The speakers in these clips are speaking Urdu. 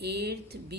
8th B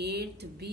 8th B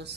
10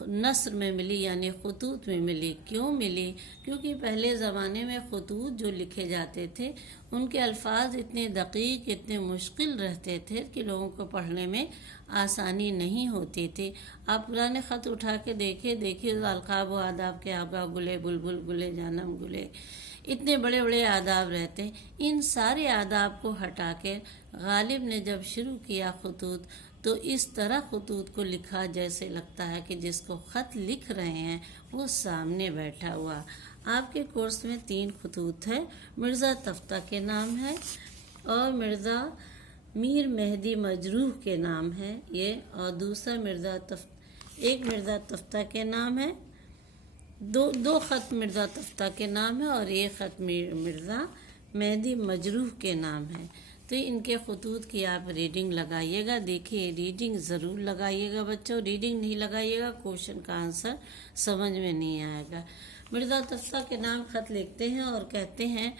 نثر میں ملی یعنی خطوط میں ملی۔ کیوں ملی؟ کیونکہ پہلے زمانے میں خطوط جو لکھے جاتے تھے ان کے الفاظ اتنے دقیق، اتنے مشکل رہتے تھے کہ لوگوں کو پڑھنے میں آسانی نہیں ہوتی تھی۔ آپ پرانے خط اٹھا کے دیکھیے القاب و آداب کے آبا گلے بلبل گلے جانم گلے، اتنے بڑے بڑے آداب رہتے ہیں۔ ان سارے آداب کو ہٹا کے غالب نے جب شروع کیا خطوط تو اس طرح خطوط کو لکھا جیسے لگتا ہے کہ جس کو خط لکھ رہے ہیں وہ سامنے بیٹھا ہوا۔ آپ کے کورس میں 3 خطوط ہے۔ مرزا تفتہ کے نام ہے اور مرزا میر مہدی مجروح کے نام ہے یہ، اور دوسرا ایک مرزا تفتہ کے نام ہے، دو خط مرزا تفتہ کے نام ہے اور ایک خط مرزا مہدی مجروح کے نام ہے۔ تو ان کے خطوط کی آپ ریڈنگ لگائیے گا۔ دیکھیے ریڈنگ ضرور لگائیے گا بچوں، ریڈنگ نہیں لگائیے گا کوشچن کا آنسر سمجھ میں نہیں آئے گا۔ مرزا تفتہ کے نام خط لکھتے ہیں اور کہتے ہیں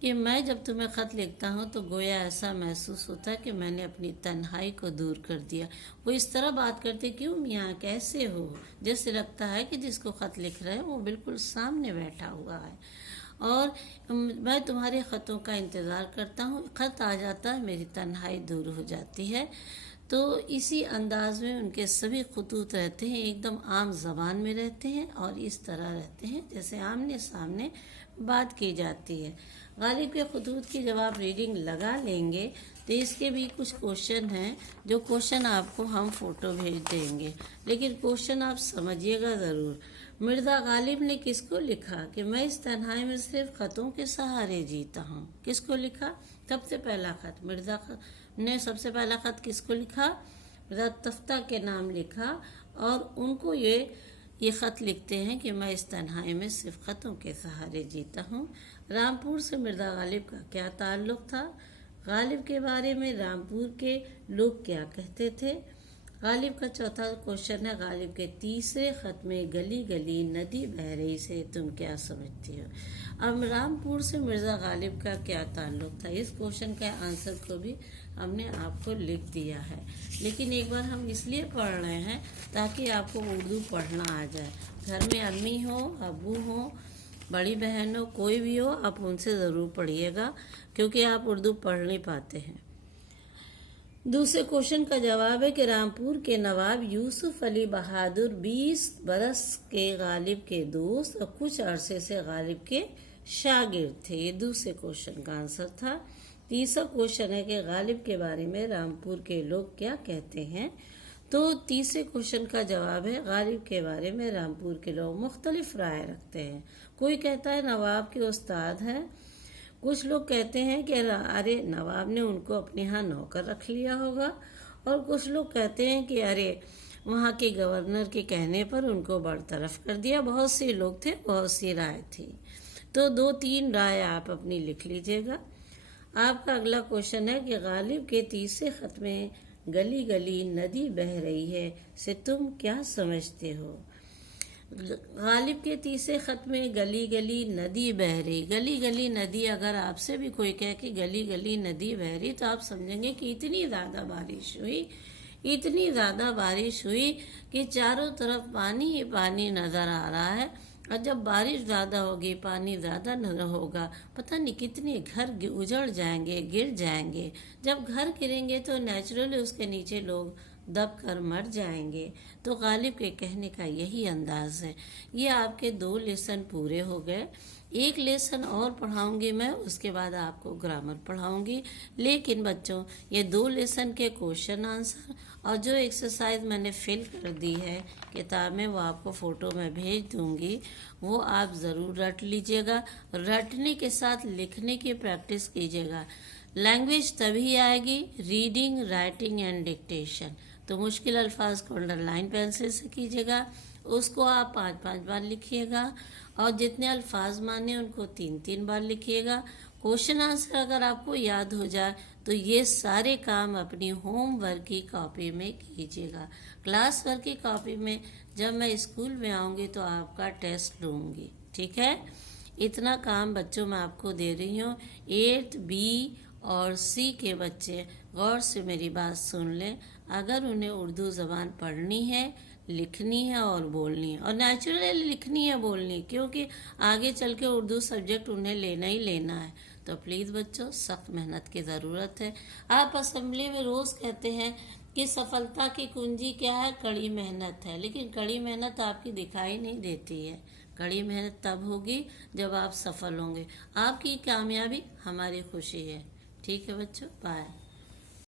کہ میں جب تمہیں خط لکھتا ہوں تو گویا ایسا محسوس ہوتا ہے کہ میں نے اپنی تنہائی کو دور کر دیا۔ وہ اس طرح بات کرتے، کیوں میاں کیسے ہو، جیسے لگتا ہے کہ جس کو خط لکھ رہے ہیں وہ بالکل سامنے بیٹھا ہوا ہے، اور میں تمہارے خطوں کا انتظار کرتا ہوں، خط آ جاتا ہے میری تنہائی دور ہو جاتی ہے۔ تو اسی انداز میں ان کے سبھی خطوط رہتے ہیں، ایک دم عام زبان میں رہتے ہیں اور اس طرح رہتے ہیں جیسے آمنے سامنے بات کی جاتی ہے۔ غالب کے خطوط کی جب آپ ریڈنگ لگا لیں گے تو اس کے بھی کچھ کوشچن ہیں، جو کوشچن آپ کو ہم فوٹو بھیج دیں گے، لیکن کوشچن آپ سمجھیے گا ضرور۔ مرزا غالب نے کس کو لکھا کہ میں اس تنہائی میں صرف خطوں کے سہارے جیتا ہوں؟ کس کو لکھا؟ سب سے پہلا خط مرزا نے سب سے پہلا خط کس کو لکھا؟ مرزا تفتہ کے نام لکھا، اور ان کو یہ خط لکھتے ہیں کہ میں اس تنہائی میں صرف خطوں کے سہارے جیتا ہوں۔ رامپور سے مرزا غالب کا کیا تعلق تھا؟ غالب کے بارے میں رامپور کے لوگ کیا کہتے تھے؟ غالب کا چوتھا کوشچن ہے، غالب کے تیسرے خط میں گلی گلی ندی بہہ رہی سے تم کیا سمجھتی ہو؟ اب رامپور سے مرزا غالب کا کیا تعلق تھا؟ اس کوشچن کا آنسر کو بھی ہم نے آپ کو لکھ دیا ہے، لیکن ایک بار ہم اس لیے پڑھ رہے ہیں تاکہ آپ کو اردو پڑھنا آ جائے۔ گھر میں امی ہو، ابو ہو، بڑی بہن ہو، کوئی بھی ہو، آپ ان سے ضرور پڑھیے گا کیونکہ آپ اردو پڑھ نہیں پاتے ہیں۔ دوسرے کوشچن کا جواب ہے کہ رامپور کے نواب یوسف علی بہادر 20 برس کے غالب کے دوست اور کچھ عرصے سے غالب کے شاگرد تھے۔ یہ دوسرے کوشچن کا آنسر تھا۔ تیسرا کوشچن ہے کہ غالب کے بارے میں رامپور کے لوگ کیا کہتے ہیں؟ تو تیسرے کوشچن کا جواب ہے غالب کے بارے میں رامپور کے لوگ مختلف رائے رکھتے ہیں۔ کوئی کہتا ہے نواب کے استاد ہیں، کچھ لوگ کہتے ہیں کہ ارے نواب نے ان کو اپنے ہاں نوکر رکھ لیا ہوگا، اور کچھ لوگ کہتے ہیں کہ ارے وہاں کے گورنر کے کہنے پر ان کو برطرف کر دیا۔ بہت سے لوگ تھے، بہت سی رائے تھی، تو 2-3 رائے آپ اپنی لکھ لیجئے گا۔ آپ کا اگلا کوشچن ہے کہ غالب کے تیسرے خط میں گلی گلی ندی بہہ رہی ہے سے تم کیا سمجھتے ہو؟ غالب کے تیسرے خط میں گلی گلی ندی بہہ رہی، گلی گلی ندی، اگر آپ سے بھی کوئی کہے کہ گلی گلی ندی بہہ رہی تو آپ سمجھیں گے کہ اتنی زیادہ بارش ہوئی کہ چاروں طرف پانی ہی پانی نظر آ رہا ہے، اور جب بارش زیادہ ہوگی، پانی زیادہ نہ ہوگا، پتہ نہیں کتنے گھر اجڑ جائیں گے، گر جائیں گے۔ جب گھر گریں گے تو نیچرلی اس کے نیچے لوگ دب کر مر جائیں گے۔ تو غالب کے کہنے کا یہی انداز ہے۔ یہ آپ کے 2 لیسن پورے ہو گئے۔ ایک لیسن اور پڑھاؤں گی میں، اس کے بعد آپ کو گرامر پڑھاؤں گی، لیکن بچوں یہ 2 لیسن کے کوشچن آنسر اور جو ایکسرسائز میں نے فل کر دی ہے کتاب میں، وہ آپ کو فوٹو میں بھیج دوں گی، وہ آپ ضرور رٹ لیجئے گا۔ رٹنے کے ساتھ لکھنے کی پریکٹس کیجئے گا۔ لینگویج تبھی آئے گی ریڈنگ، رائٹنگ اینڈ ڈکٹیشن۔ تو مشکل الفاظ کو انڈر لائن پینسل سے کیجئے گا، اس کو آپ 5-5 بار لکھیے گا، اور جتنے الفاظ مانے ان کو 3-3 بار لکھیے گا۔ کوشچن آنسر اگر آپ کو یاد ہو جائے تو یہ سارے کام اپنی ہوم ورک کی کاپی میں کیجیے گا۔ کلاس ورک کی کاپی میں جب میں اسکول میں آؤں گی تو آپ کا ٹیسٹ لوں گی، ٹھیک ہے؟ اتنا کام بچوں میں آپ کو دے رہی ہوں۔ 8th B اور C کے بچے غور سے میری بات سن لیں۔ اگر انہیں اردو زبان پڑھنی ہے لکھنی ہے اور بولنی ہے، اور نیچرلی لکھنی ہے بولنی، کیونکہ آگے چل کے اردو سبجیکٹ انہیں لینا ہی لینا ہے۔ تو پلیز بچوں، سخت محنت کی ضرورت ہے۔ آپ اسمبلی میں روز کہتے ہیں کہ سفلتا کی کنجی کیا ہے؟ کڑی محنت ہے، لیکن کڑی محنت آپ کی دکھائی نہیں دیتی ہے۔ کڑی محنت تب ہوگی جب آپ سفل ہوں گے۔ آپ کی کامیابی ہماری خوشی ہے۔ ٹھیک ہے بچوں، بائے۔